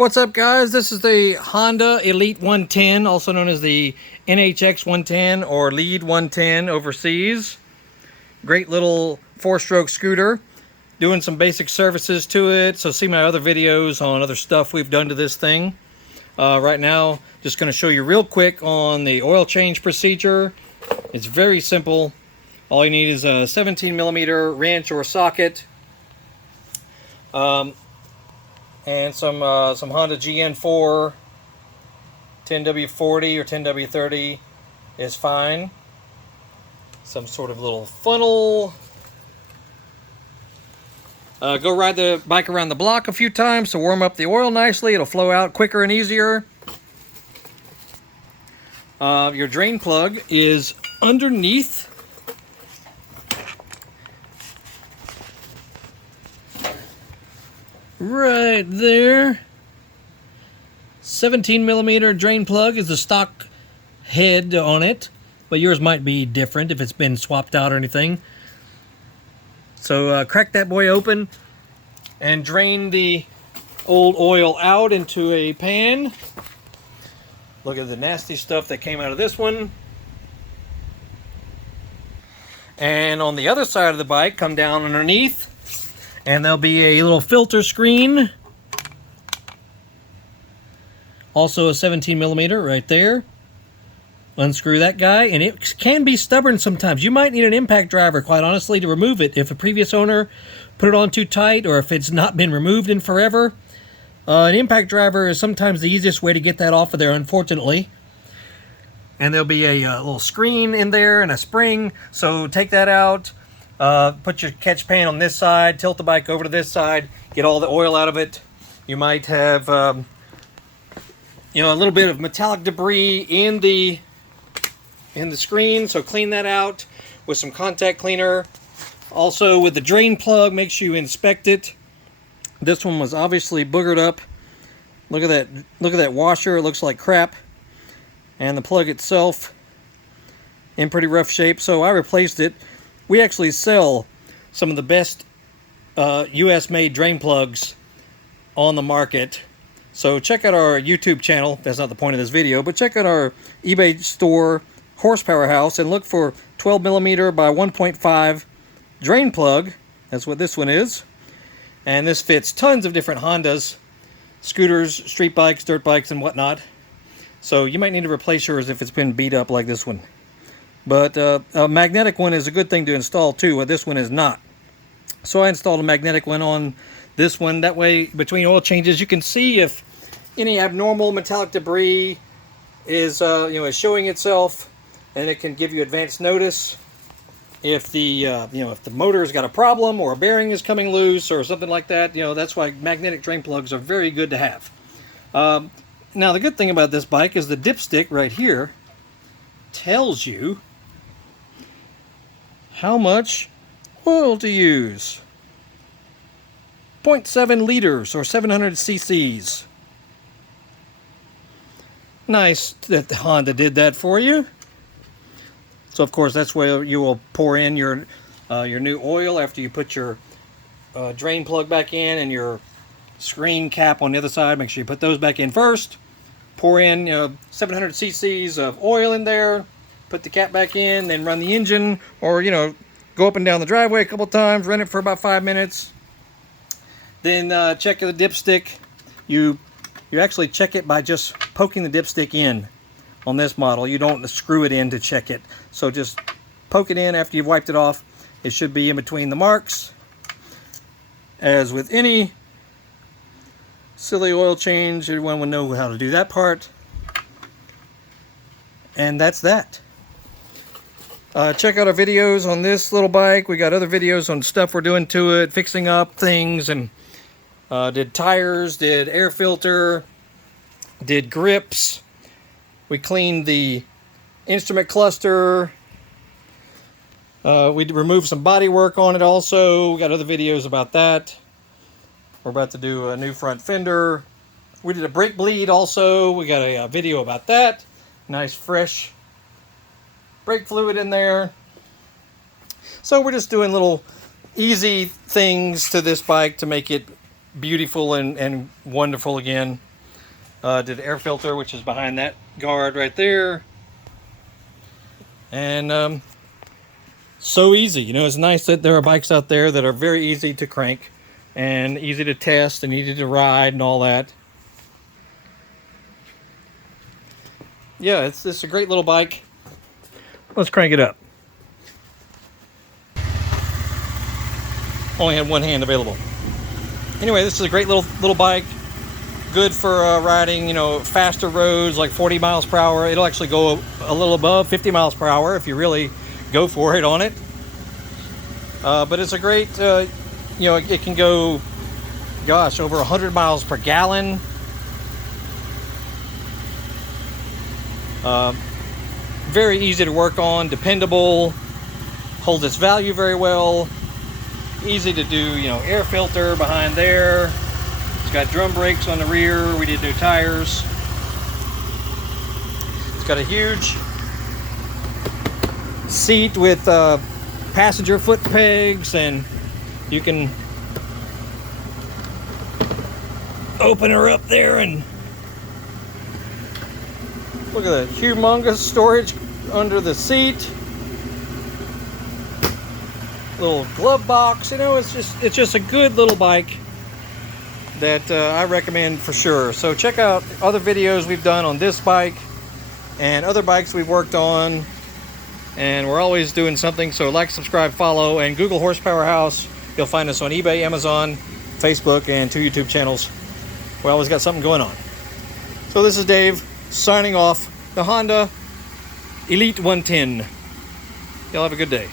What's up, guys? This is the Honda Elite 110, also known as the NHX110 or Lead 110 overseas. Great little four-stroke scooter. Doing some basic services to it, so see my other videos on other stuff we've done to this thing. Right now, just going to show you real quick on the oil change procedure. It's very simple. All you need is a 17mm wrench or socket. And some Honda GN4 10W40 or 10W30 is fine. Some sort of little funnel. Go ride the bike around the block a few times to warm up the oil nicely. It'll flow out quicker and easier. Your drain plug is underneath. Right there. 17mm drain plug is the stock head on it, but yours might be different if it's been swapped out or anything. So crack that boy open and drain the old oil out into a pan. Look at the nasty stuff that came out of this one. And on the other side of the bike, come down underneath, and there'll be a little filter screen. Also a 17mm right there. Unscrew that guy, and it can be stubborn sometimes. You might need an impact driver, quite honestly, to remove it if a previous owner put it on too tight or if it's not been removed in forever. An impact driver is sometimes the easiest way to get that off of there, unfortunately. And there'll be a little screen in there and a spring, so take that out. Put your catch pan on this side, tilt the bike over to this side, get all the oil out of it. You might have a little bit of metallic debris in the screen, so clean that out with some contact cleaner. Also with the drain plug, make sure you inspect it. This one was obviously boogered up. Look at that washer, it looks like crap. And the plug itself in pretty rough shape, so I replaced it. We actually sell some of the best US made drain plugs on the market. So check out our YouTube channel. That's not the point of this video, but check out our eBay store, Horsepower House, and look for 12mm by 1.5 drain plug. That's what this one is. And this fits tons of different Hondas, scooters, street bikes, dirt bikes, and whatnot. So you might need to replace yours if it's been beat up like this one. But a magnetic one is a good thing to install too, but this one is not. So I installed a magnetic one on this one. That way, between oil changes, you can see if any abnormal metallic debris is is showing itself, and it can give you advance notice if the if the motor's got a problem or a bearing is coming loose or something like that. That's why magnetic drain plugs are very good to have. Now the good thing about this bike is the dipstick right here tells you how much oil to use. 0.7 liters or 700 cc's. Nice that the Honda did that for you. So of course that's where you will pour in your new oil after you put your drain plug back in and your screen cap on the other side. Make sure you put those back in first. Pour in 700 cc's of oil in there. Put the cap back in, then run the engine, or go up and down the driveway a couple times, run it for about 5 minutes. Then check the dipstick. You actually check it by just poking the dipstick in on this model. You don't screw it in to check it. So just poke it in after you've wiped it off. It should be in between the marks. As with any silly oil change, everyone will know how to do that part. And that's that. Check out our videos on this little bike. We got other videos on stuff we're doing to it, fixing up things, and did tires, did air filter, did grips. We cleaned the instrument cluster. We removed some body work on it also. We got other videos about that. We're about to do a new front fender. We did a brake bleed also. We got a video about that. Nice fresh brake fluid in there. So we're just doing little easy things to this bike to make it beautiful and wonderful again. Did air filter, which is behind that guard right there. And so easy. You know, it's nice that there are bikes out there that are very easy to crank and easy to test and easy to ride and all that. Yeah, it's a great little bike. Let's crank it up. Only had one hand available. Anyway, this is a great little bike. Good for riding, you know, faster roads like 40 miles per hour. It'll actually go a little above 50 miles per hour if you really go for it on it. But it's a great, you know, it can go, gosh, over 100 miles per gallon. Very easy to work on, dependable, holds its value very well. Easy to do, you know, air filter behind there. It's got drum brakes on the rear. We did new tires. It's got a huge seat with passenger foot pegs, and you can open her up there and look at the humongous storage under the seat. Little glove box, you know, it's just a good little bike that I recommend for sure. So check out other videos we've done on this bike and other bikes we've worked on, and we're always doing something. So like, subscribe, follow, and Google Horsepower House. You'll find us on eBay, Amazon, Facebook, and 2 YouTube channels. We always got something going on. So this is Dave signing off, the Honda Elite 110. Y'all have a good day.